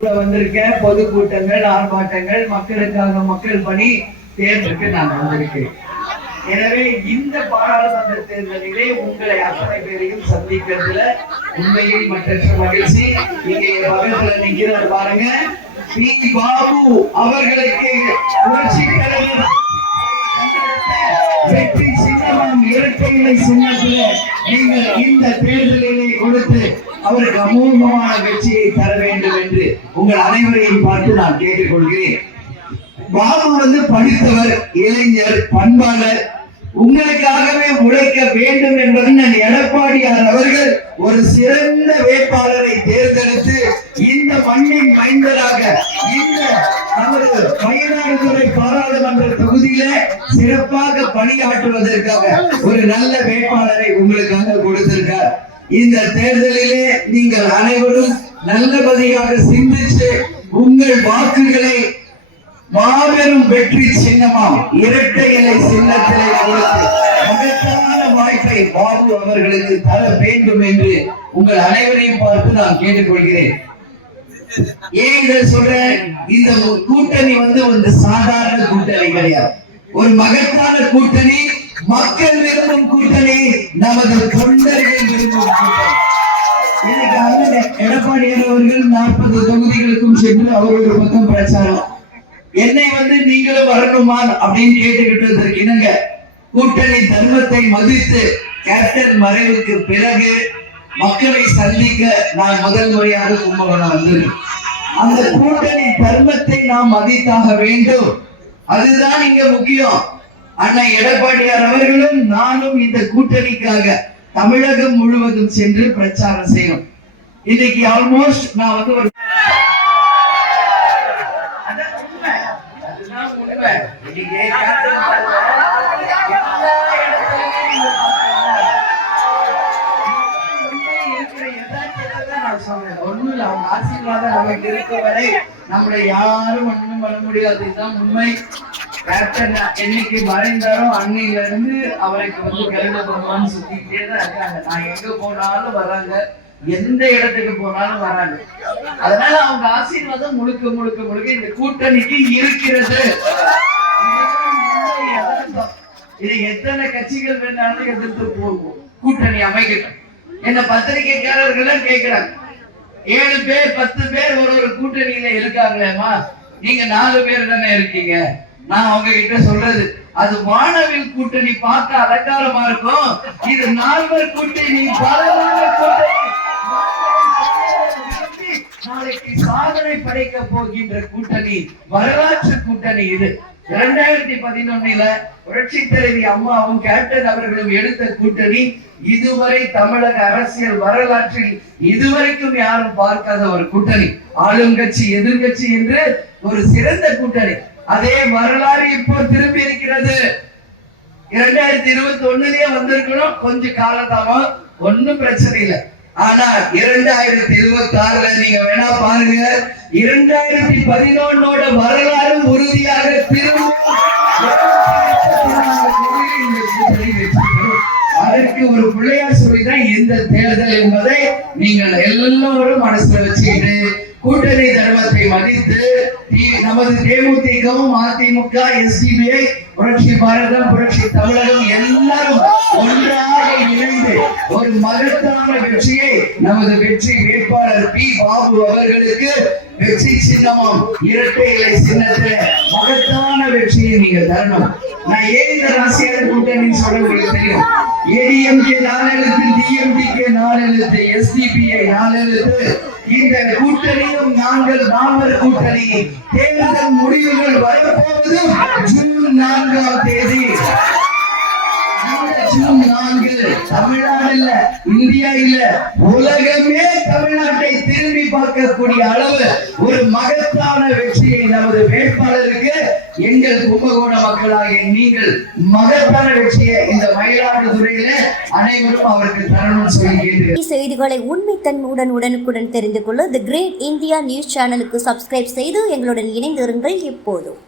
வந்திருக்கேன். பொதுக்கூட்டங்கள், ஆர்ப்பாட்டங்கள், மக்களுக்காக மக்கள் பணி தேர்தலுக்கு நான் வந்திருக்கேன். எனவே இந்த பாராளுமன்ற தேர்தலிலே உங்களை அத்தனை பேரையும் சந்திக்கிறதுல உண்மையில் மற்ற மகிழ்ச்சி. இங்கே பக்கத்துல நிக்கிறார் பாருங்க, பி. பாபு அவர்களுக்கு புரட்சி தலைவர் வெற்றி சின்னமாம் இரட்டை இலை சின்னத்திலே நீங்கள் இந்த தேர்தலிலே கொடுத்து அவருக்கு அமோகமான வெற்றியை தர வேண்டும் என்று உங்கள் அனைவரையும் பார்த்து நான் கேட்டுக்கொள்கிறேன். பாபு படித்தவர், இளைஞர், பண்பாளர், உங்களுக்காகவே உழைக்க வேண்டும் என்பதுடன் எடப்பாடியார் அவர்கள் ஒரு சிறந்த வேட்பாளரை தேர்ந்தெடுத்து இந்த மண்ணின் மைந்தராக இந்த நமது மயிலாடுதுறை பாராளுமன்ற தொகுதியில சிறப்பாக பணியாற்றுவதற்காக ஒரு நல்ல வேட்பாளரை உங்களுக்காக கொடுத்திருக்கார். இந்த தேர்தலிலே நீங்கள் அனைவரும் நல்லபடியாக சிந்திச்சு உங்கள் வாக்குகளை மாபெரும் வெற்றி சின்னமாம் இரட்டை இலை சின்னத்திலே கொடுத்து மகத்தான வாய்ப்பை பாபு அவர்களுக்கு தர வேண்டும் என்று உங்கள் அனைவரையும் பார்த்து நான் கேட்டுக்கொள்கிறேன். ஏன் இதை சொல்றேன்? இந்த கூட்டணி ஒரு சாதாரண கூட்டணி கிடையாது. ஒரு மகத்தான கூட்டணி, மக்கள் விரும்பும் கூட்டணி, நமது தொண்டர்கள் விரும்பும் கூட்டணி. இன்னைக்கு அண்ணன் எடப்பாடியார் அவர்கள் 40 தொகுதிகளுக்கும் சென்று அவர் ஒரு பக்கம் பிரச்சாரம், என்னை நீங்களும் வரணுமா அப்படின்னு கேட்டுக்கிட்டதற்கு இணங்க கூட்டணி தர்மத்தை மதித்து கேப்டன் மறைவுக்கு பிறகு மக்களை சந்திக்க நான் முதல் முறையாக கும்பகோணம் வந்திருக்கேன். அந்த கூட்டணி தர்மத்தை நாம் மதித்தாக வேண்டும். அதுதான் இங்க முக்கியம். அண்ணன் எடப்பாடியார் அவர்களும் நானும் இந்த கூட்டணிக்காக தமிழகம் முழுவதும் சென்று பிரச்சாரம் செய்யணும். இன்னைக்கு ஆல்மோஸ்ட் நான் ஒரு ஆசீர்வாதம் நமக்கு இருக்கும் வரை நம்மளை யாரும் ஒண்ணும் பண்ண முடியாது. இதுதான் உண்மை. கேப்டன் என்னைக்கு மறைந்தாரோ அன்னையில இருந்து அவருக்கு கிழமை பெருமான்னு சுத்திக்கிட்டே தான் இருக்காங்க. நான் எங்க போனாலும் வர்றாங்க, எந்த இடத்துக்கு போனாலும் வராங்க. அதனால அவங்க ஆசீர்வாதம் முழுக்க முழுக்க முழுக்க இந்த கூட்டணிக்கு இருக்கிறது. இதை எத்தனை கட்சிகள் வேணாலும் எதிர்த்து போகும், கூட்டணி அமைக்கட்டும். என்ன பத்திரிகைக்காரர்கள் கேட்கிறாங்க, 7 பேர் 10 பேர் ஒரு கூட்டணியில இருக்காங்களேமா, நீங்க 4 பேர் தானே இருக்கீங்க. நான் அவங்க கிட்ட சொல்றது, அது வானவில் கூட்டணி பார்க்க அலங்காரமா இருக்கும். இது 4 கூட்டணி, பலமான கூட்டணி, நாளைக்கு சாதனை படைக்க போகின்ற கூட்டணி, வரலாற்று கூட்டணி. இது 2011 புரட்சி தலைவி அம்மாவும் கேப்டன் அவர்களும் எடுத்த கூட்டணி. இதுவரை தமிழக அரசியல் வரலாற்றில் இதுவரைக்கும் யாரும் பார்க்காத ஒரு கூட்டணி. ஆளுங்கட்சி எதிர்கட்சி என்று ஒரு சிறந்த கூட்டணி. அதே வரலாறு இப்போ திரும்பி இருக்கிறது. 2021 வந்திருக்கணும், கொஞ்சம் காலதாமம், ஒன்னும் பிரச்சனை இல்லை. ஆனா 2026 நீங்க வேணா பாருங்க, 2011 வரலாறு உறுதியாக திரும்ப அதற்கு ஒரு பிள்ளையார் சொல்லிதான் இந்த தேர்தல் என்பதை நீங்கள் எல்லோரும் மனசுல வச்சுக்கிட்டு கூட்டணி தர்மத்தை மதித்து நமது தேமுதிகவும் அதிமுக, எஸ்டிபிஐ, புரட்சி பாரதம், புரட்சி தமிழகம் எல்லாரும் ஒன்றாக இணைந்து ஒரு மகத்தான வெற்றியை நமது வெற்றி வேட்பாளர் பி. பாபு அவர்களுக்கு வெற்றி சின்னமாம் இரட்டை இலை சின்னத்துல மகத்தான வெற்றியை நீங்க தரணும். நான் ஏன் இந்த ராசியாளர் கூட்டணி சொல்ல உங்களுக்கு தெரியும். ஏடிஎம்கே 4 எழுத்து, டிஎம்டிகே 4 எழுத்து, எஸ்டிபிஐ 4 எழுத்து. இந்த கூட்டணியும் நாங்கள் 4 கூட்டணி. தேர்தல் முடிவுகள் வரப்போவது ஜூன் 4ஆம் தேதி. ஜூன் 4 தமிழ்நாடு இல்ல, இந்தியா இல்ல, உலகமே தமிழ்நாட்டை திரும்பி பார்க்கக்கூடிய அளவு ஒரு மகத்தான வெற்றியை நமது வேட்பாளருக்கு எங்கள் கும்பகோண மக்களாகிய நீங்கள் மகத்தான வெற்றியை இந்த மயிலாடுதுறையில அனைவரும் அவருக்கு தரணும் சொல்லி கேட்டு செய்திகளை உண்மைத்தன்மையுடன் உடனுக்குடன் தெரிந்து கொள்ள தி கிரேட் இந்தியா நியூஸ் சேனலுக்கு சப்ஸ்கிரைப் செய்து எங்களுடன் இணைந்திருங்கள் எப்போதும்.